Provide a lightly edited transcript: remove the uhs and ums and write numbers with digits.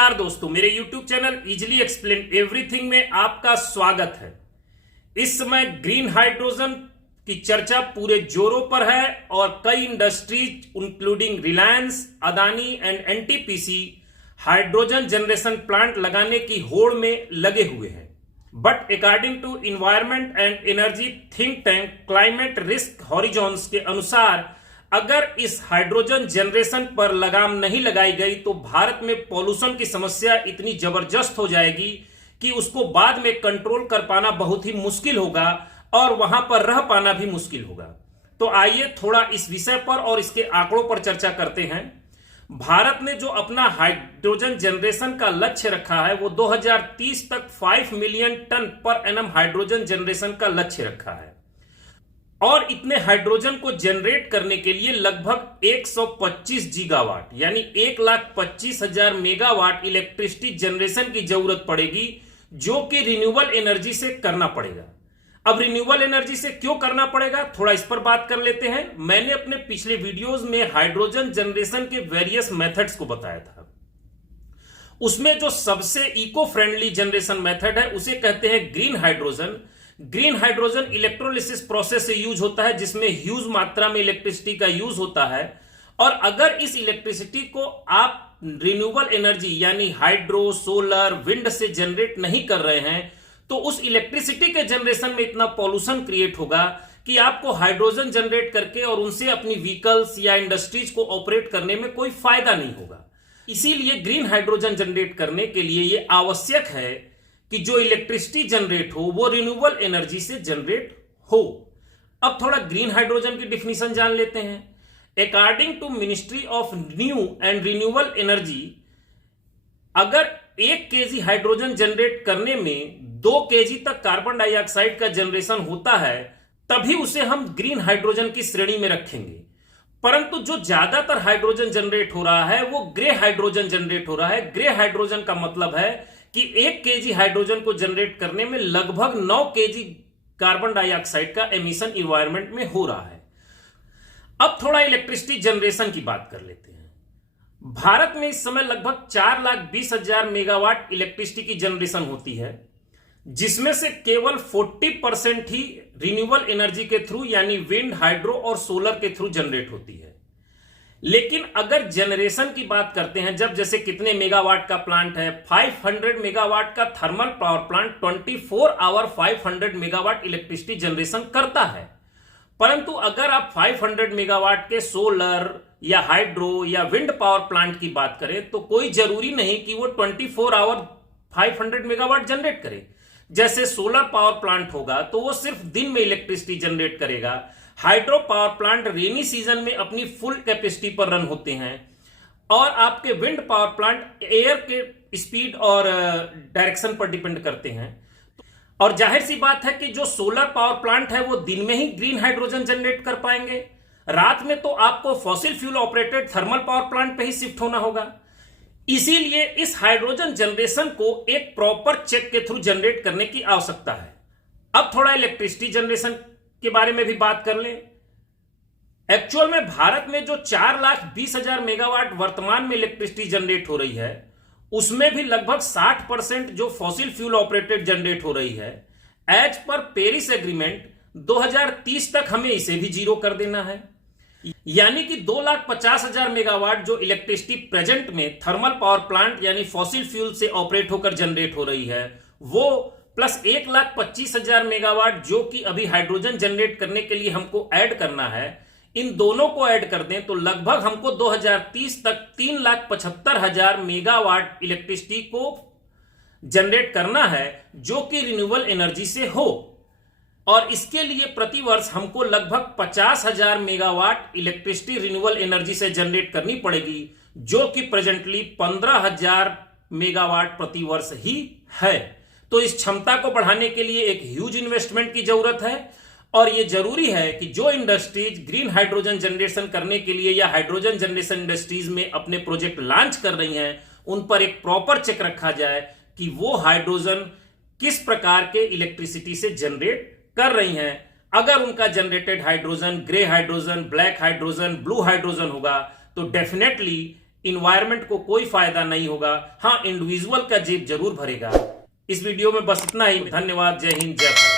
नमस्कार दोस्तों, मेरे YouTube channel easily explain everything में आपका स्वागत है। इस समय ग्रीन हाइड्रोजन की चर्चा पूरे जोरों पर है और कई industries including Reliance, Adani and NTPC hydrogen generation plant लगाने की होड़ में लगे हुए हैं। But according to environment and energy think tank Climate Risk Horizons के अनुसार अगर इस हाइड्रोजन जनरेशन पर लगाम नहीं लगाई गई तो भारत में पॉल्यूशन की समस्या इतनी जबरदस्त हो जाएगी कि उसको बाद में कंट्रोल कर पाना बहुत ही मुश्किल होगा और वहां पर रह पाना भी मुश्किल होगा। तो आइए थोड़ा इस विषय पर और इसके आंकड़ों पर चर्चा करते हैं। भारत ने जो अपना हाइड्रोजन जनरेशन का लक्ष्य रखा है वो 2030 तक 5 million tonne per annum hydrogen generation का लक्ष्य रखा है और इतने हाइड्रोजन को जनरेट करने के लिए लगभग 125 गीगावाट यानी 1,25,000 मेगावाट इलेक्ट्रिसिटी जनरेशन की जरूरत पड़ेगी, जो कि रिन्यूएबल एनर्जी से करना पड़ेगा। अब रिन्यूएबल एनर्जी से क्यों करना पड़ेगा, थोड़ा इस पर बात कर लेते हैं। मैंने अपने पिछले वीडियोस में हाइड्रोजन जनरेशन के वेरियस मेथड्स को बताया था। उसमें जो सबसे इको फ्रेंडली जनरेशन मेथड है उसे कहते हैं green hydrogen. Green hydrogen electrolysis process से यूज होता है, जिसमें ह्यूज मात्रा में इलेक्ट्रिसिटी का यूज होता है। और अगर इस इलेक्ट्रिसिटी को आप रिन्यूएबल एनर्जी यानी हाइड्रो, सोलर, विंड से जनरेट नहीं कर रहे हैं तो उस इलेक्ट्रिसिटी के जनरेशन में इतना पॉल्यूशन क्रिएट होगा कि आपको हाइड्रोजन जनरेट करके और उनसे अपनी व्हीकल्स या इंडस्ट्रीज को ऑपरेट करने में कोई फायदा नहीं होगा। इसीलिए ग्रीन हाइड्रोजन जनरेट करने के लिए यह आवश्यक है कि जो इलेक्ट्रिसिटी जनरेट हो वो रिन्यूएबल एनर्जी से जनरेट हो। अब थोड़ा ग्रीन हाइड्रोजन की डिफिनीशन जान लेते हैं। According to Ministry of New and Renewable Energy, अगर 1 केजी हाइड्रोजन जनरेट करने में 2 केजी तक कार्बन डाइऑक्साइड का जनरेशन होता है तभी उसे हम ग्रीन हाइड्रोजन की श्रेणी में रखेंगे। परंतु जो ज्यादातर हाइड्रोजन जनरेट हो रहा है वो ग्रे हाइड्रोजन जनरेट हो रहा है। ग्रे हाइड्रोजन का मतलब है कि 1 केजी हाइड्रोजन को जनरेट करने में लगभग 9 केजी कार्बन डाइऑक्साइड का एमिशन एनवायरनमेंट में हो रहा है। अब थोड़ा इलेक्ट्रिसिटी जनरेशन की बात कर लेते हैं। भारत में इस समय लगभग 4,20,000 मेगावाट इलेक्ट्रिसिटी की जनरेशन होती है, जिसमें से केवल 40% ही रिन्यूएबल एनर्जी के थ्रू यानी विंड, हाइड्रो और सोलर के थ्रू जनरेट होती है। लेकिन अगर जनरेशन की बात करते हैं, जब जैसे कितने मेगावाट का प्लांट है, 500 मेगावाट का thermal power plant 24 hour 500 megawatt electricity generation करता है। परंतु अगर आप 500 मेगावाट के सोलर या हाइड्रो या विंड पावर प्लांट की बात करें तो कोई जरूरी नहीं कि वो 24 आवर 500 मेगावाट जनरेट करे। जैसे सोलर पावर प्लांट होगा तो वो सिर्फ दिन में इलेक्ट्रिसिटी जनरेट करेगा। Hydro power plant rainy season में अपनी फुल कैपेसिटी पर रन होते हैं और आपके विंड पावर प्लांट एयर के स्पीड और डायरेक्शन पर डिपेंड करते हैं। और जाहिर सी बात है कि जो सोलर पावर प्लांट है वो दिन में ही ग्रीन हाइड्रोजन जनरेट कर पाएंगे, रात में तो आपको fossil fuel operated thermal power plant पे ही शिफ्ट होना होगा। इसीलिए इस हाइड्रोजन जनरेशन को एक प्रॉपर चेक के थ्रू जनरेट करने की आवश्यकता है। अब थोड़ा इलेक्ट्रिसिटी जनरेशन के बारे में भी बात कर लें। एक्चुअल में भारत में जो 4,20,000 मेगावाट वर्तमान में इलेक्ट्रिसिटी जनरेट हो रही है उसमें भी लगभग 60% जो फॉसिल फ्यूल ऑपरेटेड जनरेट हो रही है। एज पर पेरिस एग्रीमेंट 2030 तक हमें इसे भी जीरो कर देना है, यानी कि 2,50,000 मेगावाट जो इलेक्ट्रिसिटी प्रेजेंट में थर्मल पावर प्लांट यानी फॉसिल फ्यूल से ऑपरेट होकर जनरेट हो रही है वो प्लस 1,25,000 मेगावाट जो कि अभी हाइड्रोजन जनरेट करने के लिए हमको ऐड करना है, इन दोनों को ऐड कर दें तो लगभग हमको 2030 तक 3,75,000 मेगावाट इलेक्ट्रिसिटी को जनरेट करना है जो कि रिन्यूएबल एनर्जी से हो। और इसके लिए प्रतिवर्ष हमको लगभग 50,000 मेगावाट इलेक्ट्रिसिटी रिन्यूएबल एनर्जी से जनरेट करनी पड़ेगी, जो कि प्रेजेंटली 15,000 मेगावाट प्रतिवर्ष ही है। तो इस क्षमता को बढ़ाने के लिए एक ह्यूज इन्वेस्टमेंट की जरूरत है और यह जरूरी है कि जो इंडस्ट्रीज ग्रीन हाइड्रोजन जनरेशन करने के लिए या हाइड्रोजन जनरेशन इंडस्ट्रीज में अपने प्रोजेक्ट लॉन्च कर रही हैं उन पर एक प्रॉपर चेक रखा जाए कि वो हाइड्रोजन किस प्रकार के इलेक्ट्रिसिटी से जनरेट कर रही हैं। अगर उनका generated hydrogen grey hydrogen, black hydrogen, blue hydrogen होगा तो डेफिनेटली इन्वायरमेंट को कोई फायदा नहीं होगा। हाँ, इंडिविजुअल का जेब जरूर भरेगा। इस वीडियो में बस इतना ही। धन्यवाद। जय हिंद, जय भारत।